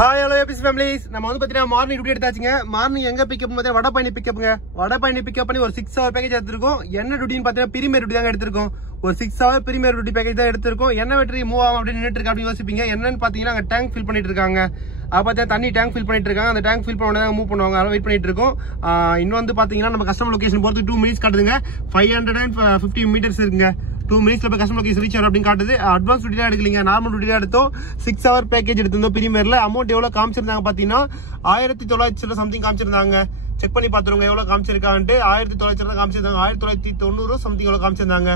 Hi hello ABC families. நம்ம வந்து பாத்தீங்கன்னா மார்னிங் டியூட்டி எடுத்தாச்சுங்க. மார்னிங் எங்க பிக்கப் பார்த்தா வடபழனி பிக்கப்புங்க. வடபழனி பிக்கப் பண்ணி ஒரு 6 hour பேக்கேஜ் எடுத்திருக்கோம். என்ன டியூட்டின்னு பாத்தீங்கன்னா பிரீமியர் டியூட்டி தாங்க எடுத்திருக்கோம். ஒரு 6 hour பிரீமியர் டியூட்டி பேக்கேஜ் தான் எடுத்திருக்கோம். என்ன வெற்றி மூவ் ஆகும் அப்படின்னு நின்றுட்டு இருக்கு அப்படின்னு யோசிப்பீங்க. என்னன்னு பாத்தீங்கன்னா அங்க டேங்க் ஃபில் பண்ணிட்டு இருக்காங்க. பார்த்தா தண்ணி டேங்க் ஃபில் பண்ணிட்டு இருக்காங்க. அந்த டேங்க் ஃபில் பண்ண மூவ் பண்ணுவாங்க. அதெல்லாம் வெயிட் பண்ணிட்டு இருக்கோம். இன்னும் வந்து பாத்தீங்கன்னா நம்ம கஸ்டமர் லொகேஷன் போறது 2 minutes காட்டுதுங்க. 550 meters இருக்குங்க. 2 minutes போய் கஸ்டமர் லொகேஷன் ரீச் ஆகும் அப்படின்னு காட்டுது. அட்வான்ஸ் டியூட்டி எடுக்கலீங்க, நார்மல் டியூட்டி எடுத்தோம். 6 hour பேக்கேஜ் எடுத்திருந்தோம். பிரீமியர்ல அமௌண்ட் எவ்வளவு காமிச்சிருந்தாங்க பாத்தீங்கன்னா 1900 சம்திங் காமிச்சிருந்தாங்க. செக் பண்ணி பாத்துருங்க எவ்வளவு காமிச்சிருக்கான்ட்டு. 1900 காமிச்சிருந்தாங்க. 1990 சம்திங் எவ்வளவு காமிச்சிருந்தாங்க.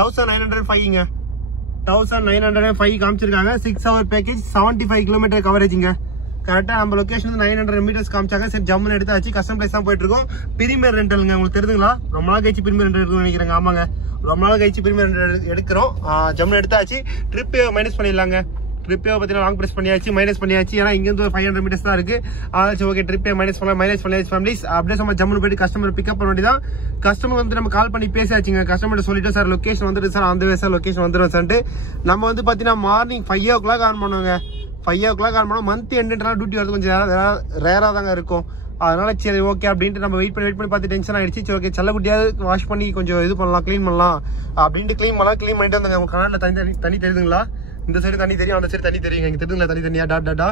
1905ங்க. 1905 காமிச்சிருக்காங்க. 6 hour பேக்கேஜ் 75 km கவரேஜ்ங்க. கரெக்டா நம்ம லொகேஷன் 900 meters காமிச்சாங்க. சரி ஜம்முன்னு எடுத்தாச்சு. கஸ்டம் பிளேஸ் தான் போயிட்டு இருக்கோம். பிரீமியர் ரெண்டலுங்க. உங்களுக்கு தெரியுதுங்களா? ரொம்ப நாள் கழிச்சு பிரீமியர் ரெண்டல் எடுக்கணும்னு நினைக்கிறேங்க. ஆமாங்க, ரொம்ப நாள் கழிச்சு பிரீமியர் ரெண்டல் எடுக்கிறோம். ஜம்முன்னு எடுத்தாச்சு. ட்ரிப்பே மைனஸ் பண்ணிடலாங்க. ட்ரிப்பே பார்த்தீங்கன்னா லாங் பிரஸ் பண்ணியாச்சு, மைனஸ் பண்ணியாச்சு. ஏன்னா இங்கிருந்து ஒரு 500 meters தான் இருக்கு. அதாச்சும் ஓகே ட்ரிப்பே மைனஸ் பண்ணியாச்சு ஃபேமிலிஸ். அப்படியே நம்ம ஜம்முன்னு போயிட்டு கஸ்டமர் பிக்கப் பண்ண வேண்டியதான். கஸ்டமர் வந்து நம்ம கால் பண்ணி பேசியாச்சுங்க. கஸ்டமர் சொல்லிட்டு சார் லொகேஷன் வந்துட்டு சார் அந்த வே சார் லொகேஷன் வந்துடும் சார்ட்டு. நம்ம வந்து பாத்தீங்கன்னா மார்னிங் 5 o'clock ஆன் பண்ணுவாங்க. 5 o'clock ஆன் பண்ணோம். மந்த் எண்டுனால டியூட்டி வரது கொஞ்சம் ரேரா தாங்க இருக்கும். அதனால சரி ஓகே அப்படின்ட்டு நம்ம வெயிட் பண்ணி பார்த்து டென்ஷன் ஆயிடுச்சு. சரி ஓகே செல்லக்குட்டியாவது வாஷ் பண்ணி கொஞ்சம் இது பண்ணலாம், கிளீன் பண்ணலாம் அப்படின்ட்டு கிளீன் பண்ணிட்டு வந்தாங்க. உங்க கனால தண்ணி தெரியுதுங்களா? இந்த சைடு தண்ணி தெரியும், அந்த சைடு தண்ணி தெரியுங்க. இங்க தெரியுதுங்களா தண்ணி தனியா டாட்டா.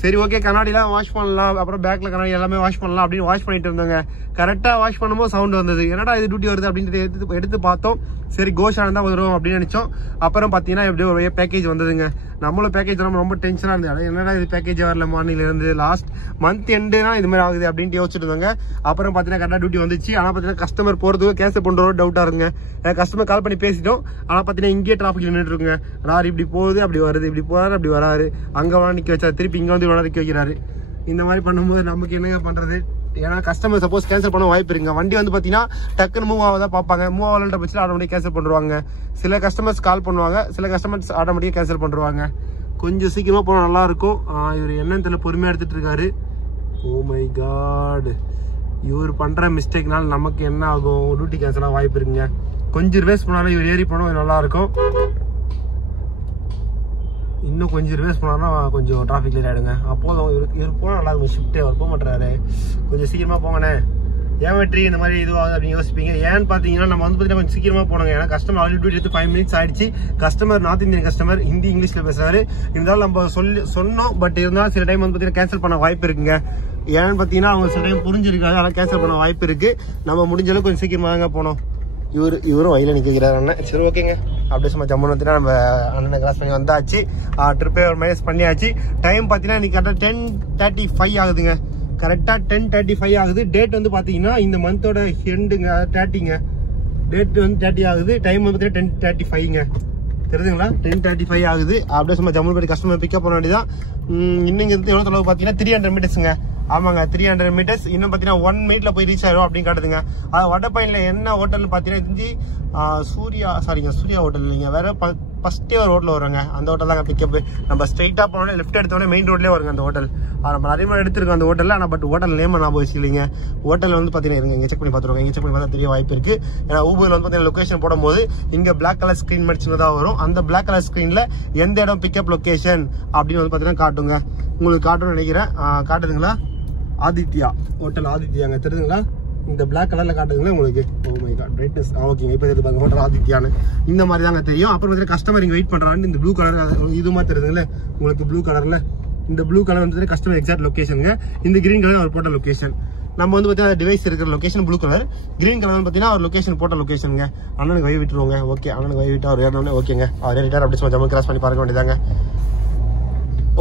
சரி ஓகே கண்ணாடிலாம் வாஷ் பண்ணலாம், அப்புறம் பேக்ல கண்ணாடி எல்லாமே வாஷ் பண்ணலாம் அப்படின்னு வாஷ் பண்ணிட்டு இருந்தாங்க. கரெக்டா வாஷ் பண்ணும்போது சவுண்ட் வந்தது. என்னடா இது டியூட்டி வருது அப்படின்ட்டு எடுத்து பார்த்தோம். சரி கோஷான தான் வரும் அப்படின்னு நினைச்சோம். அப்புறம் பாத்தீங்கன்னா எப்படியோ ஒரு பேக்கேஜ் வந்ததுங்க. நம்மளும் பேக்கேஜ் ரொம்ப டென்ஷனா இருந்தது. என்னடா இது பேக்கேஜ் வரல மார்னிங்ல இருந்து லாஸ்ட் மந்த் எண்டுனா இது மாதிரி ஆகுது அப்படின்ட்டு யோசிச்சுட்டு இருந்தாங்க. அப்புறம் பாத்தீங்கன்னா கரெக்டா டியூட்டி வந்துச்சு. ஆனா பாத்தீங்கன்னா கஸ்டமர் போறதுக்கு கேன்சல் பண்றதோ டவுட்டா இருக்குங்க. கஸ்டமர் கால் பண்ணி பேசிட்டோம். ஆனா பாத்தீங்கன்னா இங்கே டிராபிக் நின்றுட்டு இருக்குங்க. லாரி இப்படி போகுது அப்படி வருது, இப்படி போறாரு அப்படி வராரு. அங்க வேணா நிக்க வச்சா திருப்பி இங்க வந்து வேணா நிக்க வைக்கிறாரு. இந்த மாதிரி பண்ணும்போது நமக்கு என்னங்க பண்றது? ஏன்னா கஸ்டமர் சப்போஸ் கேன்சல் பண்ண வாய்ப்பு இருக்குங்க. வண்டி வந்து பாத்தீங்கன்னா டக்குன்னு மூவ் ஆகாதான் பார்ப்பாங்க. மூவ் ஆகலன்ற பட்சத்தில் ஆட்டோமேட்டிக் கேன்சல் பண்ணுவாங்க. சில கஸ்டமர்ஸ் கால் பண்ணுவாங்க, சில கஸ்டமர்ஸ் ஆட்டோமேட்டிக் கேன்சல் பண்ணுவாங்க. கொஞ்சம் சீக்கிரமா போனா நல்லா இருக்கும். இவர் என்னன்னு தெரியல பொறுமையா எடுத்துட்டு இருக்காரு. ஓ மை காட், இவர் பண்ற மிஸ்டேக்னால நமக்கு என்ன ஆகும்? டியூட்டி கேன்சல் ஆக வாய்ப்பு இருக்குங்க. கொஞ்சம் ரிவர்ஸ் பண்ணாலும் இவர் ஏறி போனா நல்லா இருக்கும். இன்னும் கொஞ்சம் ரிவர்ஸ் பண்ணாலும் கொஞ்சம் டிராஃபிக் கிளியர் ஆயிடுங்க. அப்போதும் இவர் போனா நல்லா இருக்கும். ஷிஃப்டே அவர் போக மாட்டாரு. கொஞ்சம் சீக்கிரமா போங்கண்ணே. ஏன் வெற்றி இந்த மாதிரி இதுவாகுது அப்படின்னு யோசிப்பீங்க. ஏன்னு பாத்தீங்கன்னா நம்ம வந்து பாத்தீங்கன்னா கொஞ்சம் சீக்கிரமா போனாங்க. ஏன்னா கஸ்டமர் ஆல்ரெடி டியூட்டி எடுத்து 5 minutes ஆயிடுச்சு. Customer north Indian customer, Hindi இங்கிலீஷ்ல பேசுறாரு. இருந்தாலும் நம்ம சொன்னோம். பட் இருந்தாலும் சில டைம் வந்து பாத்தீங்கன்னா கேன்சல் பண்ண வாய்ப்பு இருக்குங்க. ஏன்னு பாத்தீங்கன்னா அவங்க சில டைம் புரிஞ்சிருக்காது. அதனால கேன்சல் பண்ண வாய்ப்பு இருக்கு. நம்ம முடிஞ்ச அளவுக்கு கொஞ்சம் சீக்கிரமா தாங்க போனோம். இவரும் வயல நிக்கிறாரு அண்ணன். சரி ஓகேங்க. அப்படியே சும்மா ஜம்மு வந்து நம்ம அண்ணனை கிராஸ் பண்ணி வந்தாச்சு. ட்ரிப்பே மைனஸ் பண்ணியாச்சு. டைம் பாத்தீங்கன்னா இன்னைக்கு கரெக்டா 10:35 ஆகுதுங்க. கரெக்டா 10:35 ஆகுது. டேட் வந்து பாத்தீங்கன்னா இந்த மந்தோட எண்டுங்க, 30ங்க. டேட் வந்து 30 ஆகுது. டைம் வந்து 10:35ங்க. தெரியுதுங்களா? 10:35 ஆகுது. அப்படியே சும்மா ஜம்மு போய் கஸ்டமர் பிக்கப் பண்ண வேண்டியதான். இன்னும் இருந்து எவ்வளவு தொலைவு பாத்தீங்கன்னா 300 metersங்க. ஆமாங்க 300 meters. இன்னும் பாத்தீங்கன்னா 1 minute போய் ரீச் ஆயிரும் அப்படின்னு காட்டுதுங்க. வடபழனில என்ன ஹோட்டல் பாத்தீங்கன்னா சூர்யா ஹோட்டல் இல்லைங்க, வேற ஃபர்ஸ்டே ஒரு ஹோட்டல் வருங்க. அந்த ஹோட்டல் தாங்க பிக்கப். நம்ம ஸ்ட்ரைட்டா போனோட லெஃப்ட் எடுத்தோடனே மெயின் ரோட்லயே வருங்க அந்த ஹோட்டல். நம்ம நிறைய பேர் எடுத்திருக்கோம் அந்த ஹோட்டல்ல. ஆனா பட் ஹோட்டல் நேம் நான் போய் இல்லைங்க. ஹோட்டல் வந்து பாத்தீங்கன்னா இங்க செக் பண்ணி பாத்துருவாங்க. இங்க செக் பண்ணி பார்த்தா தெரிய வாய்ப்பு இருக்கு. ஏன்னா ஊபர்ல வந்து பாத்தீங்கன்னா லொகேஷன் போடும்போது இங்க பிளாக் கலர் ஸ்கிரீன் மாதிரி சின்னதா வரும். அந்த பிளாக் கலர் ஸ்கிரீன்ல எந்த இடம் பிக்கப் லொகேஷன் அப்படின்னு வந்து பாத்தீங்கன்னா காட்டுங்க. உங்களுக்கு காட்டும்னு நினைக்கிறேன். காட்டுதுங்களா? ஆதித்யா ஹோட்டல், ஆதித்யாங்க. தெரியுதுங்களா? இந்த பிளாக் கலர்ல காட்டுதுங்களா உங்களுக்கு? Oh my god brightness. ஓகேங்க. இப்போ தெரியுது ஹோட்டல் ஆதித்யான்னு. இந்த மாதிரி தாங்க தெரியும். அப்புறம் வந்து கஸ்டமர் இங்க வெயிட் பண்றாங்க. இந்த ப்ளூ கலர் இது மாதிரி தெரியுதுங்களா உங்களுக்கு? ப்ளூ கலர்ல இந்த ப்ளூ கலர் வந்து கஸ்டமர் எக்ஸாக்ட் லொகேஷனுங்க. இந்த கிரீன் கலர் அவர் போட்ட லொகேஷன். நம்ம வந்து பாத்தீங்கன்னா டிவைஸ் இருக்கிற location blue colour. Green colour பாத்தீங்கன்னா அவர் லொகேஷன் போட்ட லொகேஷனுங்க. அண்ணனுக்கு வை விட்டுருவோங்க. ஓகே அண்ணனுக்கு வை விட்டு அவர் ஏறணும்னே ஓகேங்க. அவர் ஏறிட்டார். அப்படி சும்மா ஜம்மு கிராஸ் பண்ணி பார்க்க வேண்டியதாங்க.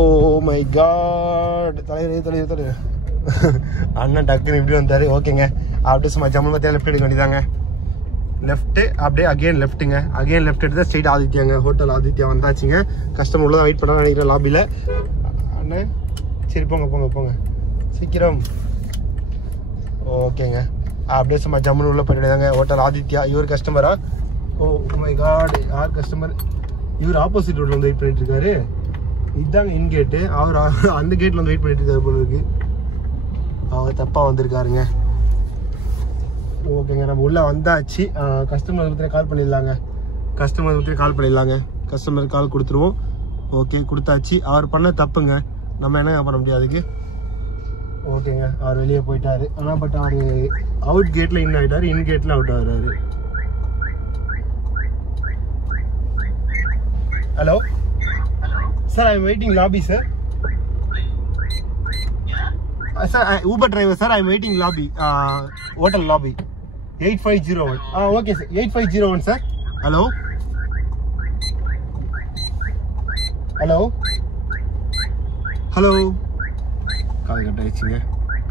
ஓ மை காட், தலைவர் அண்ணன் டக்குன்னு இப்படி வந்தாரு. ஓகேங்க. அப்படியே சும்மா ஜம்மு பத்தியா லெஃப்ட் எடுக்க வேண்டியதாங்க. லெஃப்ட் அப்படியே அகைன் லெஃப்ட்டுங்க. அகைன் லெஃப்ட் எடுத்தா ஸ்ட்ரெயிட் ஆதித்யாங்க. ஹோட்டல் ஆதித்யா வந்தாச்சுங்க. கஸ்டமர் உள்ளதான் வெயிட் பண்ண நினைக்கிறேன் லாபியில. அண்ணன் சரி போங்க சீக்கிரம். ஓகேங்க. அப்படியே சும்மா ஜம்முன்னு உள்ள போயிட்டாங்க. ஹோட்டல் ஆதித்யா. இவர் கஸ்டமரா? ஓ மை காட், யார் கஸ்டமர்? இவர் ஆப்போசிட் ரோட்ல வந்து வெயிட் பண்ணிட்டு இருக்காரு. இதுதாங்க இன் கேட்டு. அவர் அந்த கேட்ல வந்து வெயிட் பண்ணிட்டு இருக்காரு போல இருக்கு. அவர் தப்பா வந்திருக்காருங்க. ஓகேங்க. நம்ம உள்ள வந்தாச்சு. கஸ்டமர் கால் பண்ணிடலாங்க. கஸ்டமருக்கு கால் கொடுத்துருவோம். ஓகே கொடுத்தாச்சு. அவர் பண்ண தப்புங்க. நம்ம என்ன பண்ண முடியாது அதுக்கு. ஓகேங்க, அவர் வெளியே போயிட்டாரு. ஆனால் பட் அவர் அவுட் கேட்டில் இன் ஆகிட்டாரு, இன் கேட்டில் அவுட் ஆகிறாரு. Hello sir, I am waiting lobby sir. Sir Uber driver sir, I am waiting lobby, hotel lobby 8501. Okay sir, 8501 sir. Hello hello hello call cut ஆயிடுச்சுங்க.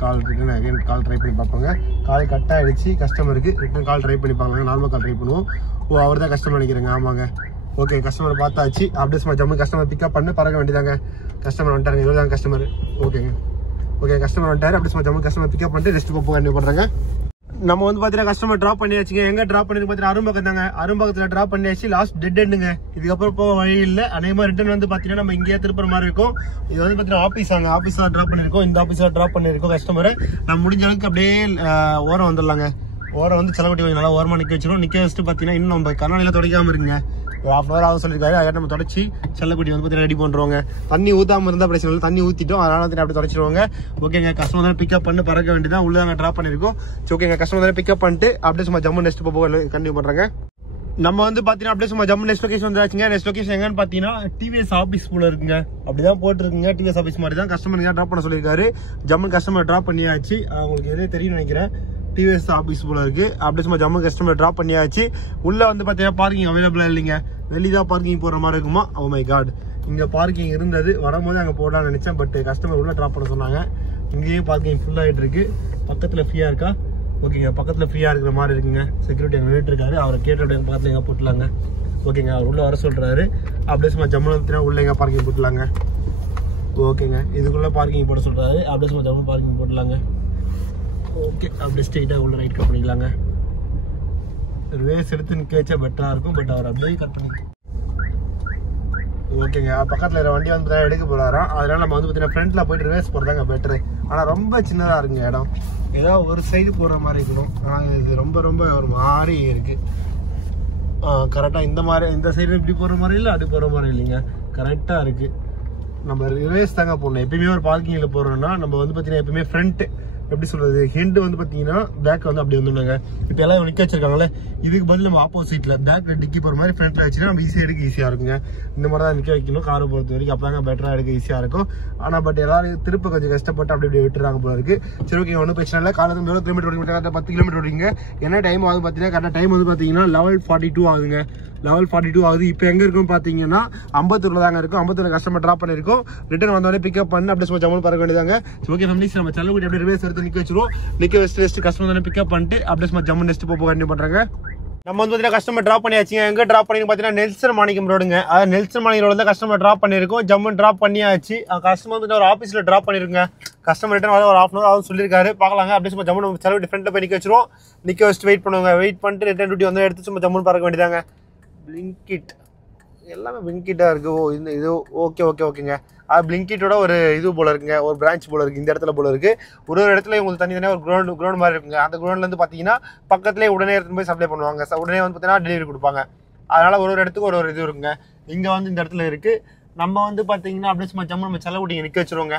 கால் ரிட்டன் அகைன் கால் ட்ரை பண்ணி பார்ப்பாங்க. Call cut ஆகிடுச்சு கஸ்டமருக்கு. Return call try பண்ணி பார்ப்பாங்க. Normal call try பண்ணுவோம். ஓ, அவர் தான் customer நினைக்கிறேங்க. ஆமாங்க. ஓகே, கஸ்டமர் பார்த்தாச்சு. அப்படியே சும்மா ஜம்மு கஸ்டமர் பிக்கப் பண்ணி பறக்க வேண்டியதாங்க. கஸ்டமர் வந்துட்டாங்க. இவ்வளோ தான் கஸ்டமர். ஓகேங்க, ஓகே, கஸ்டமர் வந்துட்டாரு. அப்படியே சும்மா ஜம்மு கஸ்டமர் பிக்கப் பண்ணிட்டு ரெஸ்ட் போக வேண்டிய பண்ணுறாங்க. நம்ம வந்து பார்த்தீங்கன்னா கஸ்டமர் ட்ராப் பண்ணியாச்சுங்க. எங்கே ட்ராப் பண்ணிருக்கு பார்த்தீங்கன்னா அரும்பக்கம் தாங்க. அரும்பக்கத்தில் ட்ராப் பண்ணியாச்சு. லாஸ்ட் டெட் எண்டுங்க. இதுக்கப்புறம் போக வழி இல்லை. அநேகமாக ரிட்டன் வந்து பார்த்தீங்கன்னா நம்ம இங்கேயே திருப்புற மாதிரி இருக்கும். இது வந்து பார்த்தீங்கன்னா ஆஃபீஸாங்க. ஆஃபீஸாக ட்ராப் பண்ணியிருக்கோம். இந்த ஆஃபீஸாக ட்ராப் பண்ணியிருக்கோம் கஸ்டமரை. நம்ம முடிஞ்ச அளவுக்கு அப்படியே ஓரம் வந்துடலாங்க. ஓரம் வந்து செலவட்டி கொஞ்சம் நல்லா ஓரமாக நிற்க வச்சிடும். நிற்க வச்சுட்டு பார்த்தீங்கன்னா இன்னும் நம்ம கண்ணாடியில் துடைக்காமல் இருக்குங்க. ஒரு ½ hour ஆகும் சொல்லியிருக்காரு. அதை நம்ம தொடச்சி செல்லக்குட்டி வந்து பார்த்தீங்கன்னா ரெடி பண்ணுறோங்க. தண்ணி ஊற்றாமல் இருந்தால் பிரச்சனை இல்லை. தண்ணி ஊற்றிட்டோம், அதனால வந்து அப்படி தொடச்சிடுவாங்க. ஓகேங்க, கஸ்டமர் தான் பிக்கப் பண்ணி பறக்க வேண்டியதான். உள்ள நாங்கள் ட்ராப் பண்ணியிருக்கோம். சரி, ஓகேங்க, கஸ்டமர் தான் பிக்கப் பண்ணிட்டு அப்படியே சும்மா ஜம்மு நெக்ஸ்ட் போக கண்டினியூ பண்ணுறாங்க. நம்ம வந்து பார்த்தீங்கன்னா அப்படியே சும்மா ஜம்மு நெக்ஸ்ட் லொகேஷன் வந்துச்சுங்க. நெக்ஸ்ட் லொகேஷன் எங்கன்னு பார்த்தீங்கன்னா டிவிஎஸ் ஆஃபீஸ் போல இருக்குங்க. அப்படிதான் போட்டுருக்குங்க. டிவிஎஸ் ஆஃபீஸ் மாதிரி தான் கஸ்டமர் ட்ராப் பண்ண சொல்லியிருக்காரு. ஜம்மு கஸ்டமர் ட்ராப் பண்ணியாச்சு. உங்களுக்கு எதே தெரியும் நினைக்கிறேன். டிவிஎஸ் ஆஃபீஸ் போல இருக்கு. அப்படியே சும்மா ஜம்மு கஸ்டமர் ட்ராப் பண்ணியாச்சு. உள்ள வந்து பார்த்தீங்கன்னா பார்க்கிங் அவைலபிளா இல்லைங்க. வெளிதான் பார்க்கிங் போடுற மாதிரி இருக்குமா? ஓ மை காட், இங்க பார்க்கிங் இருந்தது. வரும்போது அங்கே போடலாம்னு நினைச்சேன். பட் கஸ்டமர் உள்ள ட்ராப் பண்ண சொன்னாங்க. இங்கேயும் பார்க்கிங் ஃபுல் ஆகிட்டு இருக்கு. பக்கத்தில் ஃப்ரீயா இருக்கா? ஓகேங்க, பக்கத்தில் ஃப்ரீயா இருக்கிற மாதிரி இருக்குங்க. செக்யூரிட்டி அங்கே நின்றுட்டு இருக்காரு. அவரை கேட்டு அப்படியே பக்கத்தில் எங்கே போட்டலாங்க. ஓகேங்க, அவர் உள்ள வர சொல்றாரு. அப்படியே சும்மா ஜம்மு உள்ள எங்க பார்க்கிங் போட்டலாங்க. ஓகேங்க, இதுக்குள்ள பார்க்கிங் போட சொல்றாரு. அப்படியே சும்மா ஜம்மு பார்க்கிங் போட்டலாங்க. ஓகே, அப்படியே ஸ்ட்ரெயிட்டாக உள்ள ரைட் கட் பண்ணிக்கலாங்க. ரிவேஸ் எடுத்து நிற்க வச்சா பெட்டராக இருக்கும். பட் அவர் அப்படியே கட் பண்ணி ஓகேங்க, பக்கத்தில் இருக்கிற வண்டி வந்து எடுக்க போகிறாராம். அதனால நம்ம வந்து பார்த்தீங்கன்னா ஃப்ரண்ட்டில் போயிட்டு ரிவேஸ் போகிறதாங்க பெட்டரு. ஆனால் ரொம்ப சின்னதாக இருக்குங்க இடம். ஏதாவது ஒரு சைடு போகிற மாதிரி இருக்கணும். ஆனால் இது ரொம்ப ரொம்ப ஒரு மாதிரி இருக்குது. கரெக்டாக இந்த மாதிரி இந்த சைடு இப்படி போகிற மாதிரி இல்லை, அப்படி போகிற மாதிரி இல்லைங்க. கரெக்டாக இருக்குது. நம்ம ரிவேஸ் தாங்க போடணும். எப்பயுமே ஒரு பார்க்கிங்கில் போகிறோம்னா நம்ம வந்து பார்த்தீங்கன்னா எப்பயுமே ஃப்ரண்ட்டு எப்படி சொல்றது, ஹெண்ட் வந்து பாத்தீங்கன்னா பேக் வந்து அப்படி வந்துடுங்க. இப்போ எல்லாம் நிக்க வச்சிருக்காங்களே, இதுக்கு பதில் நம்ம ஆப்போசிட்ல பேக்ல டிக்கி போற மாதிரி ஃப்ரண்ட்ல வச்சுன்னா நம்ம ஈஸியா எடுக்க ஈஸியா இருக்குங்க. இந்த மாதிரி தான் நிக்க வைக்கணும் காரை பொறுத்த வரைக்கும். அப்பதாங்க பெட்டரா எடுக்க ஈஸியா இருக்கும். ஆனா பட் எல்லாரும் திருப்ப கொஞ்சம் கஷ்டப்பட்டு அப்படி இப்படி விட்டுறாங்க போல இருக்கு. சரி, ஓகே, ஒன்றும் பிரச்சனை இல்லை. காலையில் 7 கிலோமீட்டர் ஓடிங்க, கரெக்டாக 10 கிலோமீட்டர் ஓடிங்க. என்ன டைம் ஆகுது பார்த்தீங்கன்னா கரெக்டாக டைம் வந்து பார்த்தீங்கன்னா 11:42 ஆகுதுங்க. 11:42 ஆகுது. இப்போ எங்க இருக்கும் பார்த்தீங்கன்னா அம்பத்தூர்ல தாங்க இருக்கும். அம்பத்தூர்ல கஸ்டமர் ட்ராப் பண்ணிருக்கோம். ரிட்டர்ன் வந்தோடனே பிக்கப் பண்ணி அப்படியே சும்மா ஜம்மு பறக்க வேண்டியதாங்க. ஓகே ஃபேமிலிஸ், நம்ம செல்லக்குட்டி அப்படியே ரிவேஸ் எடுத்து நிக்க வச்சிருவோம். நிக்க வச்சு கஸ்டமர் தானே பிக்கப் பண்ணிட்டு அப்படியே சும்மா ஜம்மு நெக்ஸ்ட் போக கண்டினியூ பண்றாங்க. நம்ம வந்து பார்த்தீங்கன்னா கஸ்டமர் ட்ராப் பண்ணியாச்சுங்க. எங்க ட்ராப் பண்ணி பார்த்தீங்கன்னா நெல்சன் மாணிக்கம் ரோடுங்க. அதாவது நெல்சன் மாணிக்கம் ரோடு தான் கஸ்டமர் ட்ராப் பண்ணிருக்கோம். ஜம்மு ட்ராப் பண்ணியாச்சு. கஸ்டமர் வந்து ஒரு ஆஃபீஸ்ல ட்ராப் பண்ணிருக்குங்க. கஸ்டமர் ரிட்டர்ன் வர ஒரு ½ hour ஆகும் சொல்லியிருக்காரு. பார்க்கலாங்க. அப்படியே சும்மா ஜம்மு செலவு டிஃப்ரெண்ட்ல போய் நிக்க வச்சிருவோம். நிக்க வச்சுட்டு வெயிட் பண்ணுவாங்க. வெயிட் பண்ணிட்டு ரிட்டர்ன் டியூட்டி வந்து எடுத்து சும்மா ஜம்மு பறக்க வேண்டியதாங்க. பிளிங்கிட் எல்லாமே பிளிங்கிட்டா இருக்கு. ஓ, இந்த இது ஓகே ஓகே ஓகேங்க. பிளிங்கிட்டோட ஒரு இது போல இருக்குங்க, ஒரு பிரான்ச் போல இருக்கு இந்த இடத்துல போல இருக்கு. ஒரு இடத்துல உங்களுக்கு தனித்தனியாக ஒரு கிரௌண்ட் மாதிரி இருக்குங்க. அந்த கிரௌண்ட்ல இருந்து பார்த்தீங்கன்னா பக்கத்துலேயே உடனே எடுத்து போய் சப்ளை பண்ணுவாங்க. உடனே வந்து பார்த்தீங்கன்னா டெலிவரி கொடுப்பாங்க. அதனால ஒரு இடத்துக்கு ஒரு இது இருக்குங்க. இங்கே வந்து இந்த இடத்துல இருக்கு. நம்ம வந்து பார்த்தீங்கன்னா அப்படியே சும்மா ஜம்மு நம்ம செல்லக்குட்டி நிற்க வச்சிருவோங்க.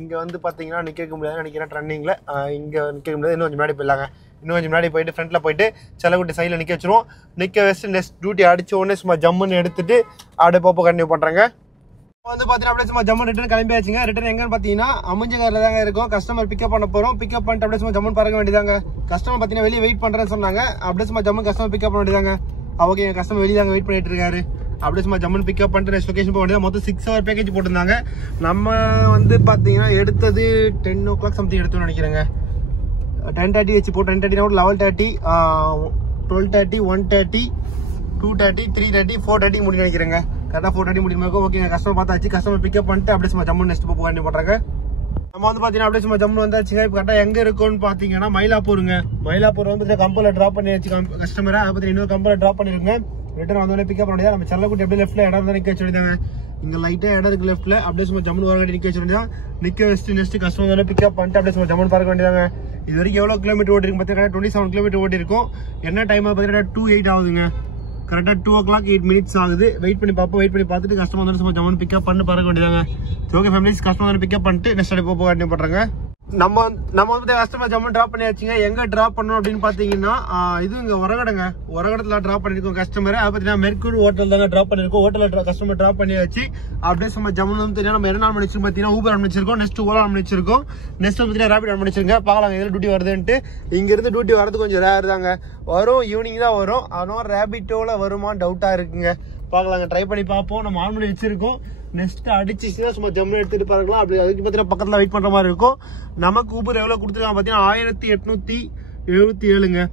இங்கே வந்து பார்த்தீங்கன்னா நிற்க முடியாது நினைக்கிறேன் ட்ரெண்டிங்கில். இங்கே நிற்க முடியாது. இன்னும் கொஞ்சம் முன்னாடி போயிடலாங்க. இன்னும் கொஞ்சம் முன்னாடி போயிட்டு ஃப்ரண்ட்டில் போயிட்டு செல்லக்குட்டி சைடில் நிற்க வச்சிருவோம். நிற்க வச்சு நெக்ஸ்ட் டியூட்டி அடிச்ச உடனே சும்மா ஜம்முன்னு எடுத்துட்டு அப்படியே போப்போ கண்டினியூ பண்ணுறாங்க. வந்து பார்த்தீங்கன்னா அப்படியே சும்மா ஜம்மு ரிட்டர்ன் கிளம்பியாச்சுங்க. ரிட்டர்ன் எங்கன்னு பார்த்தீங்கன்னா அம்மஞ்சகாரில் தாங்க இருக்கும். கஸ்டமர் பிக்கப் பண்ண போகிறோம். பிக்கப் பண்ணிட்டு அப்படியே சும்மா ஜம்மு பறக்க வேண்டியதாங்க. கஸ்டமர் பார்த்தீங்கன்னா வெளியே வெயிட் பண்ணுறேன்னு சொன்னாங்க. அப்படியே சும்மா ஜம்மு கஸ்டமர் பிக்கப் பண்ண வேண்டியதாங்க. ஓகே, கஸ்டமர் வெளியே தாங்க வெயிட் பண்ணிட்டு இருக்காரு. அப்படியே சும்மா ஜம்மு பிக்கப் பண்ணிட்டு நெக்ஸ்ட் லொகேஷன் போக வேண்டியது. மொத்தம் 6 hour பேக்கேஜ் போட்டிருந்தாங்க. நம்ம வந்து பார்த்தீங்கன்னா எடுத்தது 10 o'clock சம்திங் எடுத்தோம்னு நினைக்கிறேங்க. 10:30 வச்சு போட்டு 10:30 11:30 12:30 1:30 2:30 3:30 4:30 முடியும் நினைக்கிறேங்க. கரெக்டாக 4:30 முடியும். ஓகே, கஸ்டமர் பார்த்தாச்சு. கஸ்டமர் பிக்கப் பண்ணிட்டு அப்படியே சும்மா ஜம்மு நெக்ஸ்ட் போக வேண்டிய பண்ணுறாங்க. நம்ம வந்து பார்த்தீங்கன்னா அப்படியே சும்மா ஜம்மு வந்தாச்சுங்க. இப்போ கரெக்டாக எங்கே இருக்கும்னு பார்த்தீங்கன்னா மயிலாப்பூருங்க. மயிலாப்பூர் வந்து கம்பெனியில் ட்ராப் பண்ணி வச்சு கஸ்டமரை அதை பற்றி இன்னொரு கம்பெனியில் ட்ராப் பண்ணிருங்க. ரிட்டர்ன் வந்தோடனே பிக்கப் பண்ண முடியாது. நம்ம செல்லக்குட்டி அப்படியே லெஃப்ட்ல இடம் தான் நிற்க வச்சு வேண்டியதாங்க. இங்கே லைட்டாக இடம் இருக்கு லெஃப்ட்ல. அப்படியே சும்மா ஜம்மு வரகாட்டி நிற்க வச்சு வேண்டியதான். நிற்க வச்சுட்டு நெக்ஸ்ட் கஸ்டமர் வந்து பிக்கப் பண்ணிட்டு அப்படியே சும்மா ஜம்மு பார்க்க வேண்டியதாங்க. இது வரைக்கும் எவ்வளோ கிலோமீட்டர் ஓட்டி இருக்கு பார்த்தீங்கன்னா 27 கிலோமீட்டர் ஓட்டி இருக்கும். என்ன டைம் பார்த்தீங்கன்னா 2:08 ஆகுதுங்க. கரெக்டாக 2 o'clock 8 minutes ஆகுது. வெயிட் பண்ணி பார்த்துட்டு கஸ்டமர் வந்து சும்மா ஜம்மன் பிக்கப் பண்ணி பறக்க வேண்டியதாங்க. ஓகே ஃபேமிலிஸ், கஸ்டமர் வந்து பிக்கப் பண்ணிட்டு நெக்ஸ்ட் டே போக கண்டினியூ பண்ணுறாங்க. நம்ம வந்து கஸ்டமர் ஜம்மன் ட்ராப் பண்ணியாச்சுங்க. எங்க ட்ராப் பண்ணணும் அப்படின்னு பாத்தீங்கன்னா இது இங்க உரகடத்துல ட்ராப் பண்ணிருக்கோம் கஸ்டமர். அது பாத்தீங்கன்னா மெர்க்கூர் ஹோட்டல் தாங்க ட்ராப் பண்ணிருக்கோம். ஹோட்டல்ல கஸ்டமர் ட்ராப் பண்ணியாச்சு. அப்படியே சும்மா ஜம்மன் வந்து தெரியும். நம்ம என்ன பண்ணிச்சிருக்கோம் பாத்தீங்கன்னா ஊபர் பண்ணிச்சிருக்கோம், நெக்ஸ்ட் ஓலா பண்ணிச்சிருக்கோம், நெக்ஸ்ட் பாத்தீங்கன்னா ரேபிட் பண்ணிச்சிருங்க. பாக்கலாம் எதுல டியூட்டி வருதுன்ட்டு. இங்க இருந்து டியூட்டி வரது கொஞ்சம் ரேர் தாங்க, வரும் ஈவினிங் தான் வரும். அதனால ரேபிட்டோல வருமா டவுட்டா இருக்குங்க. பாக்கலாங்க, ட்ரை பண்ணி பார்ப்போம். நம்ம ஆன் பண்ணி வச்சிருக்கோம். நெக்ஸ்ட் அடிச்சுச்சுன்னா சும்மா ஜம்மு எடுத்துட்டு பாருங்களா. அப்படி அதுக்கு பார்த்தீங்கன்னா பக்கத்தில் வெயிட் பண்ற மாதிரி இருக்கும். நமக்கு ஊபர் எவ்வளவு கொடுத்துருக்காங்க பார்த்தீங்கன்னா 1877ங்க.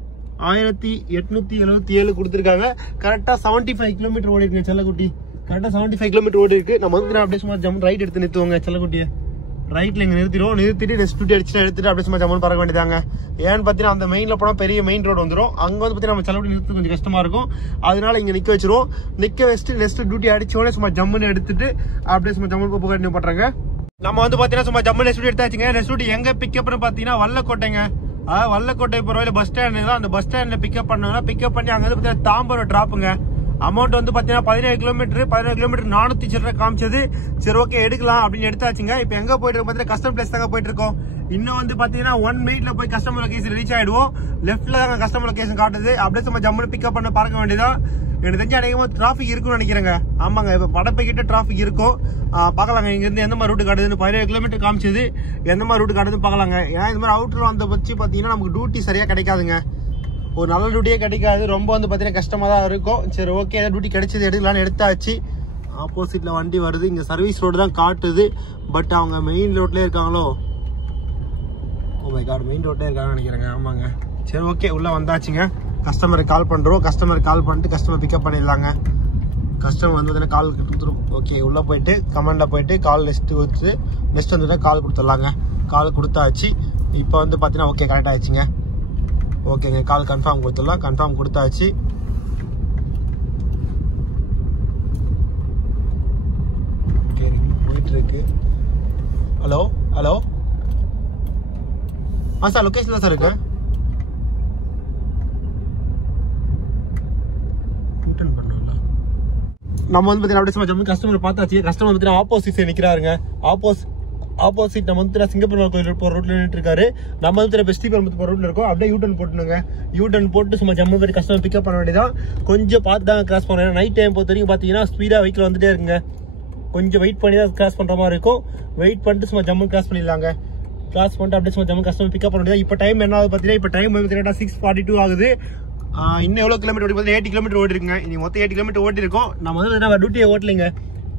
1877 கொடுத்துருக்காங்க. கரெக்டா 75 கிலோமீட்டர் ஓடி இருக்குங்க செல்லக்குட்டி. கரெக்டா 75 கிலோமீட்டர் ஓடி இருக்கு. நம்ம வந்து அப்படியே சும்மா ஜம்மு ரைட் எடுத்து நிறுத்துவோங்க செல்லக்குட்டியை. ரைட்ல இங்க நிறுத்திட்டு நெக்ஸ்ட் டியூட்டி அடிச்சுட்டு எடுத்துட்டு அப்படியே சும்மா ஜம்மன் பறக்க வேண்டியதாங்க. ஏன்னு பாத்தீங்கன்னா அந்த மெயின்ல போனா பெரிய மெயின் ரோடு வந்துடும். அங்க வந்து பாத்தீங்கன்னா நம்ம செலவு நிறுத்து கொஞ்சம் கஷ்டமா இருக்கும். அதனால இங்க நிக்க வச்சிருவோம். நிக்க வச்சுட்டு நெக்ஸ்ட் டியூட்டி அடிச்சோடனே சும்மா ஜம்முன்னு எடுத்துட்டு அப்படியே சும்மா ஜம்மன் போக கண்டினியூ பண்றாங்க. நம்ம வந்து பாத்தீங்கன்னா சும்மா ஜம்மன் நெக்ஸ்ட் டியூட்டி எடுத்தாச்சுங்க. நெக்ஸ்ட் டியூட்டி எங்க பிக்கப்னு பாத்தீங்கன்னா வல்லக்கோட்டைங்க. வல்லக்கோட்டை போறவரையில பஸ் ஸ்டாண்ட் தான். அந்த பஸ் ஸ்டாண்ட்ல பிக்கப் பண்ணா பிக்கப் பண்ணி அங்க வந்து பாத்தீங்கன்னா தாம்பரம் டிராப்புங்க. அமௌண்ட் வந்து பாத்தீங்கன்னா 17 கிலோமீட்டர் 400 சில்லறை காமிச்சது. சரி ஓகே எடுக்கலாம் அப்படின்னு எடுத்தாச்சுங்க. இப்ப எங்க போயிட்டு இருக்கோம் பாத்தீங்கன்னா கஸ்டம் பிளேஸ் தாங்க போயிட்டு இருக்கோம். இன்னும் வந்து பாத்தீங்கன்னா 1 minute போய் கஸ்டமர் லொகேஷன் ரீச் ஆயிடுவோம். லெஃப்ட்ல தாங்க கஸ்டமர் லொகேஷன் காட்டுது. அப்படியே சும்மா ஜம்மு பிக்கப் பண்ண பறக்க வேண்டியதான். எனக்கு தெரிஞ்சு அதிகமா டிராபிக் இருக்கும்னு நினைக்கிறேங்க. ஆமாங்க, இப்ப படப்பை கிட்ட டிராபிக் இருக்கும். பாக்கலாங்க இங்க இருந்து எந்த மாதிரி ரூட் காட்டுதுன்னு. 17 கிலோமீட்டர் காமிச்சது. எந்த மாதிரி ரூட் காட்டுதுன்னு பாக்கலாங்க. ஏன்னா இந்த மாதிரி அவுட்டர் வந்த பட்சி பாத்தீங்கன்னா நமக்கு டியூட்டி சரியா கிடைக்காதுங்க. ஒரு நல்ல டியூட்டியே கிடைக்காது. ரொம்ப வந்து பாத்தீங்கன்னா கஷ்டமா தான் இருக்கும். சரி ஓகே, ஏதாவது டியூட்டி கிடைச்சது எடுக்கலாம்னு எடுத்தாச்சு. ஆப்போசிட்ல வண்டி வருது. இங்க சர்வீஸ் ரோடு தான் காட்டுது. பட் அவங்க மெயின் ரோட்லயே இருக்காங்களோ? ஓ மை காட், மெயின் ரோட்லயே இருக்காங்கன்னு நினைக்கிறேங்க. ஆமாங்க, சரி ஓகே, உள்ள வந்தாச்சுங்க. கஸ்டமருக்கு கால் பண்றோம். கஸ்டமருக்கு கால் பண்ணிட்டு கஸ்டமர் பிக்கப் பண்ணிடலாங்க. கஸ்டமர் வந்து கால் கொடுத்துரும். ஓகே, உள்ள போயிட்டு கமெண்ட்ல போயிட்டு கால் நெக்ஸ்ட் கொடுத்து நெக்ஸ்ட் வந்து கால் கொடுத்துடலாங்க. கால் கொடுத்தாச்சு. இப்போ வந்து பாத்தீங்கன்னா ஓகே கரெக்ட் ஆயிடுச்சுங்க. ஓகேங்க, கால் கன்ஃபார்ம் கொடுத்துடலாம். கன்ஃபார்ம் கொடுத்தாச்சு. போயிட்டு இருக்கு. ஹலோ ஹலோ சார், லொகேஷன் தான் சார் இருக்கு. நம்ம வந்து பாத்தீங்கன்னா கஸ்டமர் பார்த்தாச்சு. கஸ்டமர் வந்து ஆப்போசிட் நிக்கிறாருங்க. ஆப்போசிட் நம்ம வந்து சிங்கப்பெருமாள் கோயில் போற ரூட்ல நின்று இருக்காரு. நம்ம வந்து பெஸ்டிபெரும்புத்தூர் போற ரூட்ல இருக்கோம். அப்படியே யூ-டர்ன் போட்டுனுங்க. யூ-டர்ன் போட்டு சும்மா ஜம்மு போய் கஸ்டமர் பிக்கப் பண்ண வேண்டியதான். கொஞ்சம் பார்த்து தான் கிராஸ் பண்ணுறேன். நைட் டைம் பொறுத்த வரைக்கும் பாத்தீங்கன்னா ஸ்பீடா வெஹிக்கிள் வந்துட்டே இருக்குங்க. கொஞ்சம் வெயிட் பண்ணி தான் கிராஸ் பண்ற மாதிரி இருக்கும். வெயிட் பண்ணிட்டு சும்மா ஜம்மு கிராஸ் பண்ணிடலாங்க. கிராஸ் பண்ணிட்டு அப்படியே சும்மா ஜம்மு கஸ்டமர் பிக்கப் பண்ண வேண்டியதான். இப்போ டைம் என்ன ஆகுது பாத்தீங்கன்னா, இப்போ டைம் வந்து 6:42 ஆகுது. இன்னும் எவ்வளவு கிலோமீட்டர் ஓடி பார்த்தீங்கன்னா 80 கிலோமீட்டர் ஓடி இருக்குங்க. இன்னைக்கு மொத்தம் 80 கிலோமீட்டர் ஓடி இருக்கும். நம்ம வந்து டியூட்டியை ஓட்டலைங்க.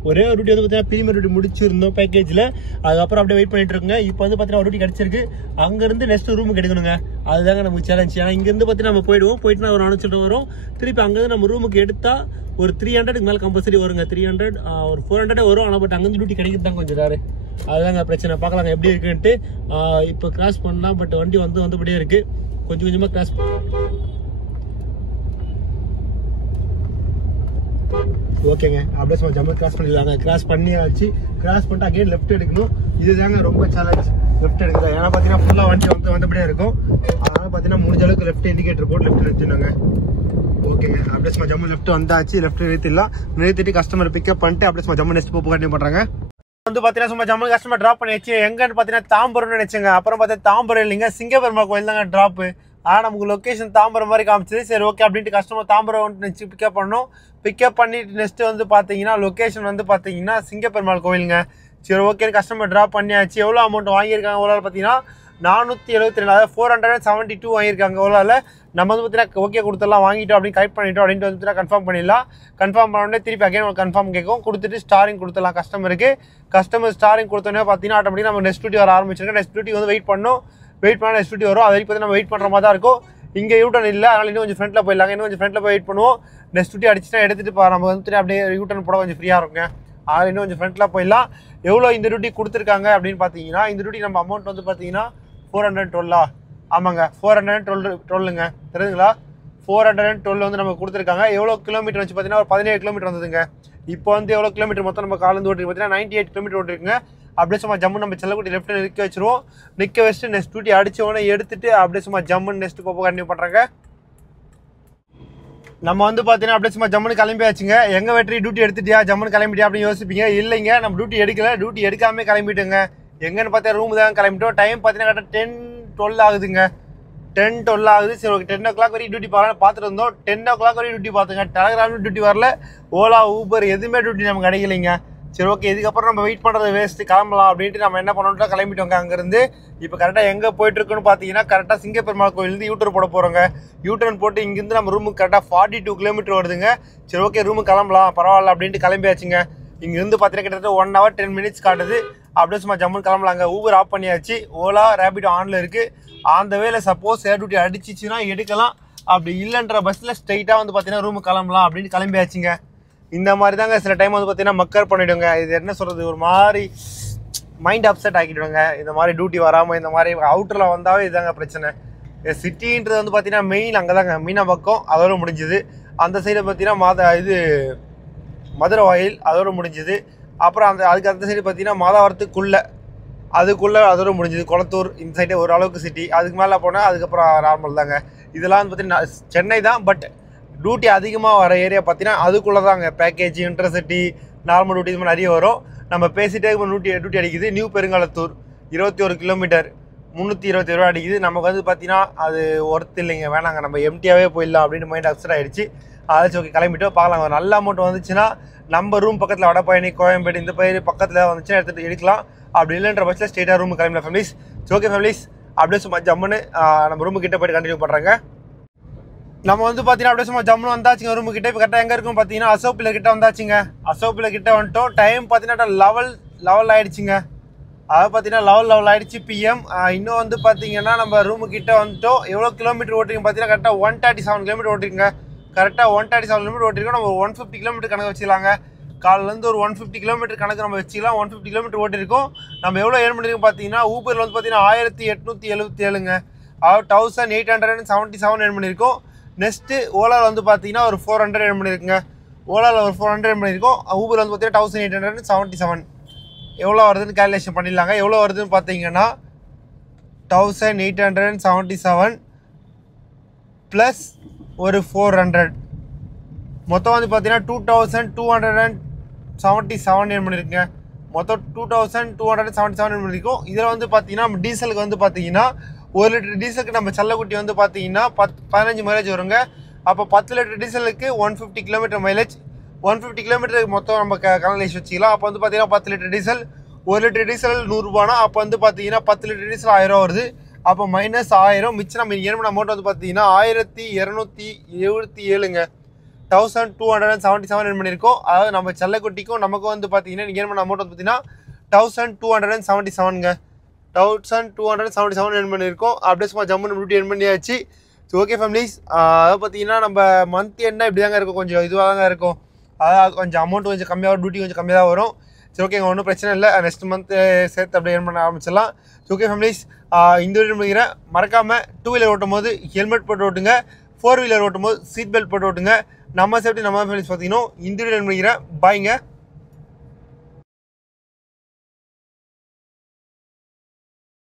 ஒரே ஒரு டியூட்டி வந்து பார்த்தீங்கன்னா பிரீமியர் டியூட்டி முடிச்சிருந்தோம் பேக்கேஜில். அதுக்கப்புறம் அப்படியே வெயிட் பண்ணிட்டு இருக்குங்க. இப்போ வந்து பார்த்தீங்கன்னா ஒரு டியூட்டி கிடைச்சிருக்கு. அங்கேருந்து நெக்ஸ்ட் ரூமுக்கு எடுக்கணுங்க. அதுதாங்க நமக்கு சேலஞ்ச். ஏன்னா இங்கேருந்து பார்த்தீங்கன்னா நம்ம போயிட்டு ஒரு 400 வரும். திருப்பி அங்கேருந்து நம்ம ரூமுக்கு எடுத்தா ஒரு 300க்கு மேலே கம்பல்சரி வருங்க. 300 ஒரு 400 வரும். ஆனால் பட் அங்கேருந்து டியூட்டி கிடைக்கிறது தான் கொஞ்சம் ரேரு. அதுதாங்க பிரச்சனை. பார்க்கலாங்க எப்படி இருக்குன்ட்டு. இப்போ கிராஸ் பண்ணலாம். பட் வண்டி வந்தபடியே இருக்கு. கொஞ்சம் கொஞ்சமாக கிராஸ் ஓகேங்க. அப்படியே சும்மா ஜம்மு கிராஸ் பண்ணிடலாங்க. கிராஸ் பண்ணியாச்சு. கிராஸ் பண்ணிட்டு அகைன் லெஃப்ட் எடுக்கணும். இதுதாங்க ரொம்ப சேலஞ்ச், லெஃப்ட் எடுக்குது. ஏன்னா பார்த்தீங்கன்னா ஃபுல்லாக வண்டி வந்தபடியே இருக்கும். அதனால பார்த்தீங்கன்னா முடிஞ்ச அளவுக்கு லெஃப்ட் இண்டிகேட்டர் போட்டு லெஃப்ட் நிறுத்தினாங்க. ஓகேங்க, அப்படியே சும்மா ஜம்மு லெஃப்ட் வந்தாச்சு. லெஃப்ட் நிறுத்திட்டு கஸ்டமர் பிக்கப் பண்ணிட்டு அப்படியே சும்மா ஜம்மு நெக்ஸ்ட் போக கண்டினியூ பண்றாங்க. வந்து பாத்தீங்கன்னா சும்மா ஜம்மு கஸ்டமர் டிராப் பண்ணியாச்சு. எங்கன்னு பாத்தீங்கன்னா தாம்பரம்னு நினைச்சுங்க. அப்புறம் பார்த்தா தாம்பரம் இல்லைங்க, சிங்கப்பெருமாள் கோயில் தாங்க டிராப். நமக்கு லொகேஷன் தாம்பரம் மாதிரி காமிச்சது. சரி ஓகே அப்படின்ட்டு கஸ்டமர் தாம்பரம் நினைச்சு பிக்கப் பண்ணோம். பிக்கப் பண்ணிட்டு நெக்ஸ்ட் வந்து பாத்தீங்கன்னா லொகேஷன் வந்து பாத்தீங்கன்னா சிங்கப்பெருமாள் கோயிலுங்க. சரி ஓகே, கஸ்டமர் டிராப் பண்ணியாச்சு. எவ்வளோ அமௌண்ட் வாங்கியிருக்காங்க ஓலாவில் பார்த்தீங்கன்னா 472, அதாவது 472 வாங்கியிருக்காங்க ஓலாவில். நம்ம வந்து பார்த்தீங்கன்னா ஓகே கொடுத்துடலாம், வாங்கிட்டோம் அப்படின்னு கரெக்ட் பண்ணிட்டோம் அப்படின்ட்டு வந்து கன்ஃபார்ம் பண்ணிடலாம். கன்ஃபார்ம் பண்ணோடனே திருப்பி அகைன் ஒரு கன்ஃபார்ம் கேட்கும். கொடுத்துட்டு ஸ்டாரிங் கொடுத்துடலாம் கஸ்டமருக்கு. கஸ்டமர் ஸ்டாரிங் கொடுத்தோன்னே பார்த்தீங்கன்னா ஆட்டோமேட்டிக்காக நம்ம நெக்ஸ்ட் டியூட்டி வர ஆரம்பிச்சிருக்கோம். நெக்ஸ்ட் டியூட்டி வந்து வெயிட் பண்ணோம். வெயிட் பண்ணால் நெக்ஸ்ட் டியூட்டி வரும். அது வரைக்கும் பார்த்தீங்கன்னா நம்ம வெயிட் பண்ணுற மாதிரி தான் இருக்கும். இங்கே யூட்டன் இல்லை, அதனால இன்னும் கொஞ்சம் ஃப்ரண்ட்டில் போயிடலாங்க. இன்னும் கொஞ்சம் ஃப்ரண்ட்டில் போய் வெயிட் பண்ணுவோம். நெக்ஸ்ட் டியூட்டி அடிச்சுனா எடுத்துகிட்டு நம்ம வந்து அப்படியே யூட்டன் போட கொஞ்சம் ஃப்ரீயாக இருக்குங்க. அதில் இன்னும் கொஞ்சம் ஃப்ரண்ட்டில் போயிடலாம். எவ்வளோ இந்த டியூட்டி கொடுத்துருக்காங்க அப்படின்னு பார்த்தீங்கன்னா, இந்த டியூட்டி நம்ம அமௌண்ட் வந்து பார்த்தீங்கன்னா 412. ஆமாங்க, 412ங்க. தெரியுதுங்களா? 412 வந்து நம்ம கொடுத்துருக்காங்க. எவ்வளோ கிலோமீட்டர் வச்சு பார்த்தீங்கன்னா ஒரு 17 கிலோமீட்டர் வந்ததுங்க. இப்போ வந்து எவ்வளோ கிலோமீட்டர் மொத்தம் நம்ம காலேருந்து ஓட்டி பார்த்தீங்கன்னா 98 கிலோமீட்டர் ஓட்டிருக்குங்க. அப்படியே சும்மா ஜம்மு நம்ம செல்லக்குட்டி லெஃப்ட் நிற்க வச்சிருவோம். நிற்க வச்சுட்டு நெக்ஸ்ட் டியூட்டி அடிச்ச உடனே எடுத்துட்டு அப்படியே சும்மா ஜம்முன்னு நெக்ஸ்ட் போக கண்டினியூ பண்ணுறாங்க. நம்ம வந்து பார்த்தீங்கன்னா அப்படியே சும்மா ஜம்முன்னு கிளம்பியாச்சுங்க. எங்கே வெற்றி டியூட்டி எடுத்துட்டியா ஜம்முன்னு கிளம்பிட்டியா அப்படின்னு யோசிப்பீங்க. இல்லைங்க, நம்ம டியூட்டி எடுக்கல, டியூட்டி எடுக்காமே கிளம்பிட்டுங்க. எங்கன்னு பார்த்தா ரூம் தான் கிளம்பிட்டோம். டைம் பார்த்தீங்கன்னா கரெக்டாக 10-12 ஆகுதுங்க. 10-12 ஆகுது. சரி ஓகே, 10 o'clock வரைக்கும் டியூட்டி பார்த்துட்டு இருந்தோம். 10 o'clock வரைக்கும் டியூட்டி பார்த்துங்க. டெலகிராம் டியூட்டி வரல, ஓலா ஊபர் எதுவுமே டியூட்டி நமக்கு கிடைக்கலைங்க. சரி ஓகே, இதுக்கப்புறம் நம்ம வெயிட் பண்ணுறது வேஸ்ட்டு, கிளம்பலாம் அப்படின்ட்டு நம்ம என்ன பண்ணோம்னா கிளம்பிட்டோங்க அங்கேருந்து. இப்போ கரெக்டாக எங்கே போயிட்டுருக்குன்னு பார்த்தீங்கன்னா கரெக்டாக சிங்கப்பெருமாள் கோயிலேருந்து யூட்டர் போட போகிறோங்க. யூட்டர்ன் போட்டு இங்கேருந்து நம்ம ரூமுக்கு கரெக்டாக 42 கிலோமீட்டர் வருதுங்க. சரி ஓகே, ரூமுக்கு கிளம்பலாம் பரவாயில்ல அப்படின்ட்டு கிளம்பியாச்சுங்க. இங்கேருந்து பார்த்தீங்கன்னா கிட்டத்தட்ட 1 hour 10 minutes காட்டுது. அப்படியே சும்மா ஜம்முன்னு கிளம்பலாங்க. ஊபர் ஆஃப் பண்ணியாச்சு, ஓலா ரேபிடோ ஆனில் இருக்குது. அந்த வேலை சப்போஸ் ஏர் டியூட்டி அடிச்சிச்சுன்னா எடுக்கலாம், அப்படி இல்லைன்ற பஸ்ஸில் ஸ்ட்ரைட்டாக வந்து பார்த்தீங்கன்னா ரூமுக்கு கிளம்பலாம் அப்படின்னு கிளம்பியாச்சுங்க. இந்த மாதிரி தாங்க சில டைம் வந்து பார்த்தீங்கன்னா மக்கர் பண்ணிவிடுங்க. இது என்ன சொல்கிறது, ஒரு மாதிரி மைண்ட் அப்செட் ஆக்கிடுவாங்க. இந்த மாதிரி டியூட்டி வராமல் இந்த மாதிரி அவுட்டரில் வந்தாவே இதுதாங்க பிரச்சனை. சிட்டின்றது வந்து பார்த்தீங்கன்னா மெயின் அங்கே தாங்க, மீனா பக்கம் அதோட முடிஞ்சுது. அந்த சைடு பார்த்தீங்கன்னா மதுரை வாயில் அதோட முடிஞ்சுது. அப்புறம் அதுக்கு அந்த சைடு பார்த்தீங்கன்னா மாதாவரத்துக்குள்ளே அதோட முடிஞ்சுது. குளத்தூர் இந்த சைடு ஓரளவுக்கு சிட்டி. அதுக்கு மேலே போனால் அதுக்கப்புறம் நார்மல் தாங்க. இதெல்லாம் வந்து பார்த்தீங்கன்னா சென்னை தான். பட் டியூட்டி அதிகமாக வர ஏரியா பார்த்தீங்கன்னா அதுக்குள்ளே தாங்க பேக்கேஜ், இன்டர்சிட்டி, நார்மல் டியூட்டி இது மாதிரி நிறைய வரும். நம்ம பேசிட்டே டியூட்டி அடிக்குது. நியூ பெருங்காலத்தூர் 21 கிலோமீட்டர் 327 ரூபா அடிக்குது. நமக்கு வந்து பார்த்தீங்கன்னா அது ஒர்த் இல்லைங்க, வேணாங்க, நம்ம எம்டியாகவே போயிடலாம் அப்படின்னு மைண்ட் அப்செட் ஆகிடுச்சு. அதாச்சும் ஓகே கிளம்பிட்டோம், பார்க்கலாம். ஒரு நல்ல அமௌண்ட் வந்துச்சுன்னா நம்ம ரூம் பக்கத்தில் வடபழனி, கோயம்பேடு இந்த பயிர் பக்கத்தில் வந்துச்சுன்னா எடுத்துகிட்டு எடுக்கலாம். அப்படி இல்லைன்ற பட்சத்தில் ஸ்ட்ரெயிட்டாக ரூமுக்கு கிளம்பலாம் ஃபேமிலிஸ். ஓகே ஃபேமிலிஸ், அப்படியே சும்மா ஜம்முன்னு நம்ம ரூமு கிட்டே போய்ட்டு கண்டினியூ பண்ணுறாங்க. நம்ம வந்து பார்த்தீங்கன்னா அப்படியே சும்மா ஜம்முன்னு வந்தாச்சுங்க ரூமு கிட்டே. இப்போ கரெக்டாக எங்கே இருக்கும் பார்த்தீங்கன்னா அசோக் பில்லர் கிட்டே வந்தாச்சுங்க. அசோக் பில்லர் கிட்டே வந்துட்டோம். டைம் பார்த்தீங்கன்னா லெவல் ஆகிடுச்சிங்க. அதாவது பார்த்தீங்கன்னா லெவல் ஆகிடுச்சு பிஎம். இன்னும் வந்து பார்த்தீங்கன்னா நம்ம ரூமு கிட்டே வந்துட்டோம். எவ்வளோ கிலோமீட்டர் ஓட்டிங்க பார்த்தீங்கன்னா கரெக்டாக 137 கிலோமீட்டர் ஓட்டிருங்க. கரெக்டாக 137 கிலோமீட்டர் ஓட்டிருக்கோம். நம்ம 150 கிலோமீட்டர் கணக்கு வச்சுக்கலாங்க. காலிலேருந்து ஒரு 150 கிலோமீட்டர் கணக்கு நம்ம வச்சுக்கலாம். 150 கிலோமீட்டர் ஓட்டிருக்கோம். நம்ம எவ்வளோ ஏர்ன் பண்ணியிருக்கோம் பார்த்தீங்கன்னா ஊபரில் வந்து பார்த்தீங்கன்னா 1877ங்க. அதாவது 1877 ஏர்ன் பண்ணியிருக்கோம். நெக்ஸ்ட்டு ஓலாவில் வந்து பார்த்தீங்கன்னா ஒரு 400 ஏர்ன் பண்ணியிருக்குங்க. ஓலாவில் ஒரு 400 ஏர்ன் பண்ணியிருக்கோம். ஊபரில் வந்து பார்த்தீங்கன்னா 1877 எவ்வளோ வருதுன்னு கேல்குலேஷன் பண்ணிடலாங்க. எவ்வளோ வருதுன்னு பார்த்தீங்கன்னா 1877 ப்ளஸ் ஒரு 400 மொத்தம் வந்து பார்த்தீங்கன்னா 2277 ஏர்ன் பண்ணியிருக்குங்க. மொத்தம் 2277 ஏர்ன் பண்ணியிருக்கோம். இதில் வந்து பார்த்தீங்கன்னா நம்ம டீசலுக்கு வந்து பார்த்தீங்கன்னா 1 லிட்டர் டீசலுக்கு நம்ம செல்லக்குட்டி வந்து பார்த்தீங்கன்னா 15 மைலேஜ் வருங்க. அப்போ 10 லிட்டர் டீசலுக்கு 150 கிலோமீட்டர் மைலேஜ். 150 கிலோமீட்டருக்கு மொத்தம் நம்ம கனலேஷ் வச்சுக்கலாம். அப்போ வந்து பார்த்தீங்கன்னா 10 லிட்டர் டீசல், 1 லிட்டர் டீசல் 100 ரூபானா அப்போ வந்து பார்த்தீங்கன்னா 10 லிட்டர் டீசல் 1000 வருது. அப்போ -1000 மிச்சம் நம்ம ஏர்ன் பண்ண அமௌண்ட் வந்து பார்த்தீங்கன்னா 1277ங்க. 1277 ஏர்ன் பண்ணியிருக்கோம். அதாவது நம்ம செல்லக்குட்டிக்கும் நமக்கும் வந்து பார்த்தீங்கன்னா ஏர்ன் பண்ண அமௌண்ட் வந்து பார்த்தீங்கன்னா 1277ங்க. 1277 ஏர்ன் பண்ணியிருக்கோம். அப்படியே சும்மா ஜம்முன்னு டியூட்டி ஏர்ன் பண்ணியாச்சு. ஸோ ஓகே ஃபேமிலிஸ், அதாவது பார்த்தீங்கன்னா நம்ம மந்த் என்ன இப்படி தாங்க இருக்கும், கொஞ்சம் இதுவாக தாங்க இருக்கும். அதாவது கொஞ்சம் அமௌண்ட் கொஞ்சம் கம்மியாக வரும், டியூட்டி கொஞ்சம் கம்மியாக தான் வரும். சரி ஓகே, ஒன்றும் பிரச்சனை இல்லை. நெக்ஸ்ட் மந்த் சேர்த்து அப்படியே ஏர்ன் பண்ண ஆரம்பிச்சிடலாம். ஸோ ஓகே ஃபேமிலிஸ், இந்த வீடியோ முடிக்கிறேன். மறக்காமல் 2 வீலர் ஓட்டும் போது ஹெல்மெட் போட்டு ஓட்டுங்க, 4 வீலர் ஓட்டும் போது சீட் பெல்ட் போட்டு ஓட்டுங்க. நம்ம சேஃப்டி நம்ம ஃபேமிலிஸ் பார்த்தீங்கன்னா இந்த வீடியோ முடிக்கிறேன். பாய்ங்க.